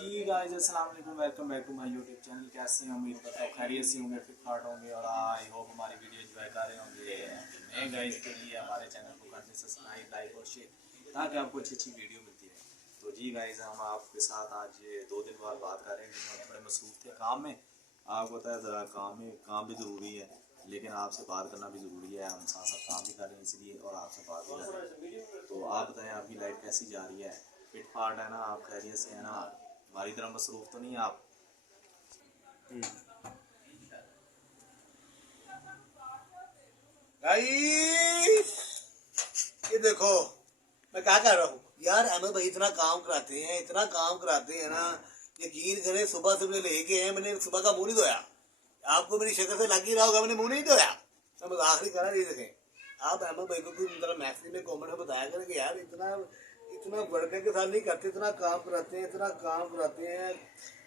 जी guys अस्सलाम वालेकुम, welcome back to my YouTube channel. कैसे हैं? उम्मीद करता हूँ खैरियत से होंगे, फिट फाट होंगे और आई होप हमारी वीडियो एंजॉय कर रहे होंगे। नए गाइस के लिए हमारे चैनल को कर दें सब्सक्राइब, लाइक और शेयर ताकि आपको अच्छी अच्छी वीडियो मिलती रहे। तो जी गाइस हम आपके साथ आज 2 दिन बाद बात कर रहे हैं। हम बड़े मसरूफ थे काम में, आपको पता है ज़रा काम भी ज़रूरी है, लेकिन आपसे बात करना भी ज़रूरी है। हम साथ साथ काम भी कर रहे हैं इसलिए और आपसे बात भी कर रहे हैं। तो आप बताएं आपकी लाइफ कैसी जा रही है? फिट फाट है ना? आप खैरियत से है ना? हमारी तरह मसरूफ तो नहीं आप? गाइस ये देखो मैं क्या कर रहा हूँ यार। अहमद भाई इतना काम कराते हैं ना, यकीन करें सुबह से मैंने लेके आए, मैंने सुबह का मुंह नहीं धोया। आपको मेरी शक्ल से लग ही रहा होगा मैंने मुंह नहीं धोया। मैं मजाक नहीं कर रहा। ये देखें आप अहमद भाई को मतलब मैसेज में कमेंट में बताया करें कि यार इतना वर्कर के साथ नहीं करते, इतना काम कराते हैं,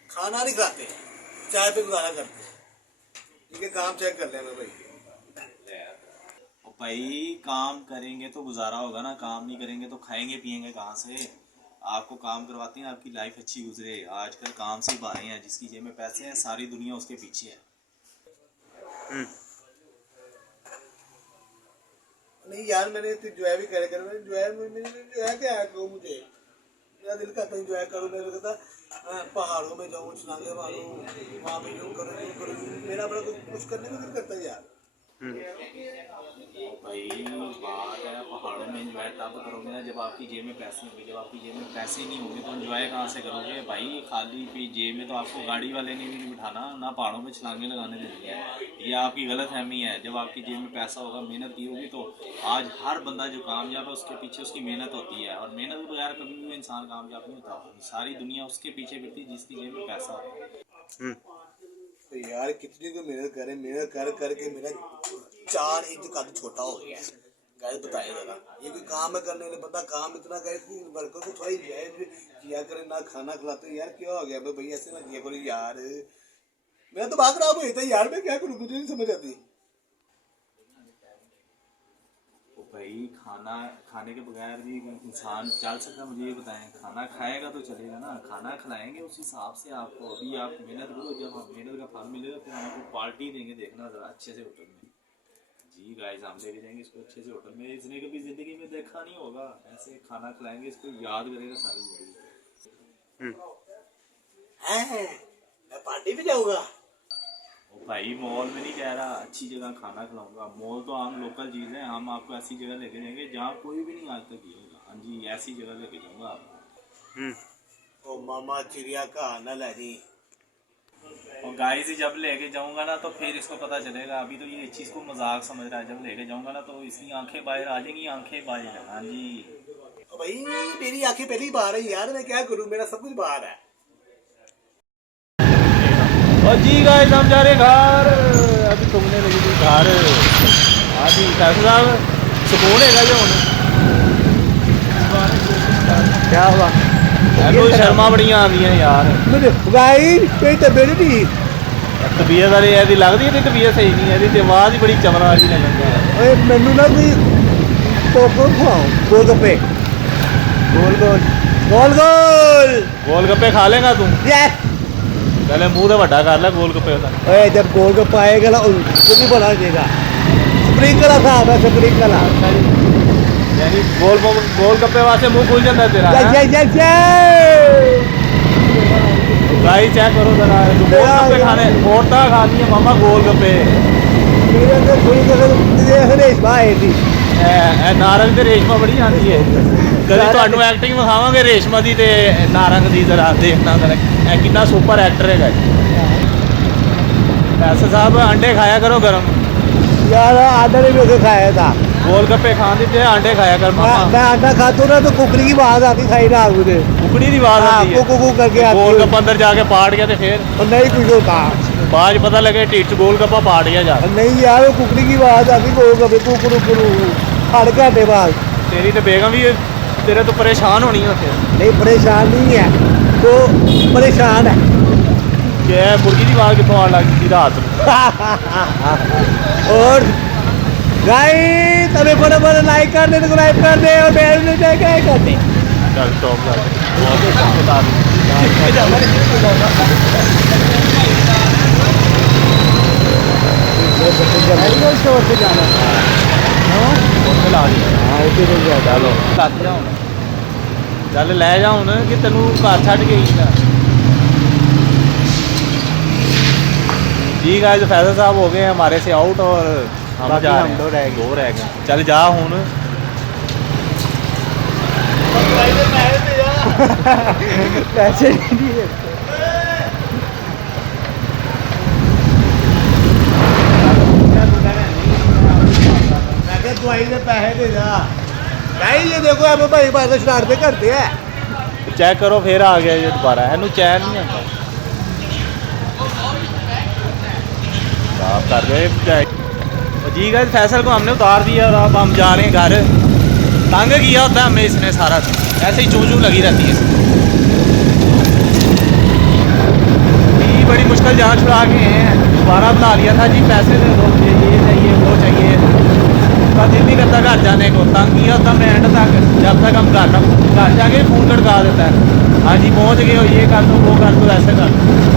खाना नहीं खाते, चाय पे गुजारा करते हैं। ठीक है, काम चेक कर लेना भाई। भाई काम करेंगे तो गुजारा होगा ना, काम नहीं करेंगे तो खाएंगे पिएंगे कहाँ से? आपको काम करवाते हैं आपकी लाइफ अच्छी गुजरे। आजकल काम से बाहर हैं, जिसकी जेब में पैसे हैं सारी दुनिया उसके पीछे है। नहीं यार मैंने तो जो है भी करे कर जो है क्या है को मुझे मेरा दिल करता है जो है करूँ। मेरे कहता पहाड़ों में जाऊँ, छलांगे मारूँ, वहाँ पे यूँ करूँ, मेरा बड़ा कुछ करने का दिल करता है यार। भाई बात है पहाड़ों में एंजॉय तब करोगे ना जब आपकी जेब में पैसे होंगे। जब आपकी जेब में पैसे नहीं होंगे तो एंजॉय कहाँ से करोगे भाई? खाली जेब में तो आपको गाड़ी वाले ने भी नहीं बिठाना, ना पहाड़ों में छलांगे लगाने देनी है। ये आपकी गलतफहमी है। जब आपकी जेब में पैसा होगा, मेहनत की होगी, तो आज हर बंदा जो कामयाब है उसके पीछे उसकी मेहनत होती है, और मेहनत के बगैर कभी भी इंसान कामयाब नहीं होता। सारी दुनिया उसके पीछे फिरती है जिसकी जेब में पैसा होता है। तो यार कितनी तो मेहनत करें, मेहनत कर करके मेरा 4 इंच कद छोटा हो गया है। गाइस बताइए जरा, ये कोई काम है करने वाले बंदा काम इतना करे कि वर्कर को थोड़ा एंजॉय किया करे, ना खाना खिलाते। यार क्या हो गया भाई? ऐसे ना किया करो यार। मेरा तो बात खराब हुई था यार, मैं क्या करूँ मुझे नहीं समझ आती। भाई खाना खाने के बगैर भी इंसान चल सकता? मुझे ये बताएं, खाना खाएगा तो चलेगा ना? खाना खिलाएंगे उस हिसाब से आपको। अभी आप मेहनत करो, जब आप मेहनत का फल मिलेगा फिर हम आपको पार्टी देंगे, देखना ज़रा अच्छे से होटल में। जी गाइस हम लेके जाएंगे इसको अच्छे से होटल में। इसने कभी ज़िंदगी में देखा नहीं होगा, ऐसे खाना खिलाएंगे, इसको याद करेगा सारी जिंदगी। मैं पार्टी भी जाऊँगा भाई मॉल में नहीं कह रहा, अच्छी जगह खाना खिलाऊंगा। मॉल तो आम लोकल चीज़ है, हम आपको ऐसी जगह लेके जाएंगे जहाँ कोई भी नहीं आज तक गया होगा। हाँ जी, ऐसी जगह लेके जाऊंगा आपको। ओ मामा चिड़िया का न लगी। और गाइस जब लेके जाऊंगा ना तो फिर इसको पता चलेगा। अभी तो ये चीज़ को मजाक समझ रहा है, जब लेके जाऊंगा ना तो इसकी आंखें बाहर आ जाएंगी, आंखें बाहर। हाँ जी भाई मेरी आंखें पहली बार है यार, मैं क्या करूँ, मेरा सब कुछ बाहर है। और जी गाइस हम जा रहे घर। अभी तुमने लगी थी घर। हाँ जी कैसे साहब सुकून है जो क्या हुआ? तो शर्मा बड़ियां आ रही हैं यार। गाइस कोई तबीयत नहीं, तबीयत वाली ऐसी लगती है, तबीयत सही नहीं है, आवाज़ ही बड़ी चमड़ा जी लगती है। ओए मैनू ना कोई पॉपकॉर्न खवाओ, गोलगप्पे। गोल गोल गोल गोल गोलगप्पे खा लेगा तू? यस। पहले मुंह तो बड़ा कर ले गोलगप्पे का। ओए जब गोलगप्पा आएगा ना वो भी बना देगा। स्प्रिंकल साहब है, स्प्रिंकल। यानी गोलगप्पे वास्ते मुंह खुल जाता है तेरा? गाइस चेक करो जरा, गोलगप्पे खाने औरतां खाती है मामा गोलगप्पे। मेरे अंदर थोड़ी रेशमा आई थी। नारंग ते रेशमा बड़ी आती है। कभी ਤੁਹਾਨੂੰ एक्टिंग विखावांगे रेशमा दी ते नारंग दी, जरा देखना जरा कितना सुपर एक्टर है। वैसे साहब अंडे खाया करो गरम यार। आधा नहीं वैसे खाया था, गोलगप्पे खान देते हैं, अंडे खाया कर मामा। मैं आधा खाता हूँ ना तो कुकरी की आवाज आती खाई ना मुझे। कुकड़ी की आवाज आती है, कुकू करके आती है। गोलगप्पा अंदर जाके पाट गया तो फिर नहीं कुछ होता, बाद पता लगे टीट च गोलगप्पा पाट गया जा। नहीं यार वो कुकरी की आवाज आती गोलगप्पे कुकरू कुकरू हड़ घंटे बाद। तेरी तो बेगम भी तेरे तो परेशान होनी है फिर। नहीं परेशान नहीं है, तो परेशान है। क्या मुर्गी की आवाज कितों आने लगी रात और गाइस हमें फटाफट लाइक कर दे, सब्सक्राइब कर दे और बेल नहीं क्या कर दे। चल स्टॉप कर। ਮੈਡੀਕਲ ਸਟੋਰ ਤੇ ਜਾਣਾ ਉੱਥੇ ਲਾ ਦੀ ਹਾਂ ਇੱਥੇ ਤੋਂ ਜਾ ਚਲੋ ਲੱਗ ਜਾ ਹੁਣ ਚੱਲ ਲੈ ਜਾ ਹੁਣ ਕਿ ਤੈਨੂੰ ਘਰ ਛੱਡ ਕੇ ਹੀ ਨਾ जी गाइस फैजल साहब हो गए हैं हमारे से आउट और हम जा रहे हैं दो रह गए चल जा हूँ पैसे नहीं दवाई के पैसे दे जा नहीं ये देखो अब भाई भाई शरारते करते हैं चेक करो फिर आ गया ये दोबारा इनू चैन नहीं आता कर गए जी गाइस फैसल को हमने उतार दिया और अब हम जा रहे हैं घर तंग किया होता है हमें इसने सारा ऐसे ही चूं चूं लगी रहती है जी बड़ी मुश्किल जान छुड़ा के हैं दोबारा बुला लिया था जी पैसे दे दो ये चाहिए वो चाहिए उसका दिल नहीं करता घर जाने को तंग किया होता मैं एंड तक जब तक हम घर जाके फ़ोन खड़का देता है हाँ जी पहुँच गए हो ये कर दो वो कर दो ऐसे कर दो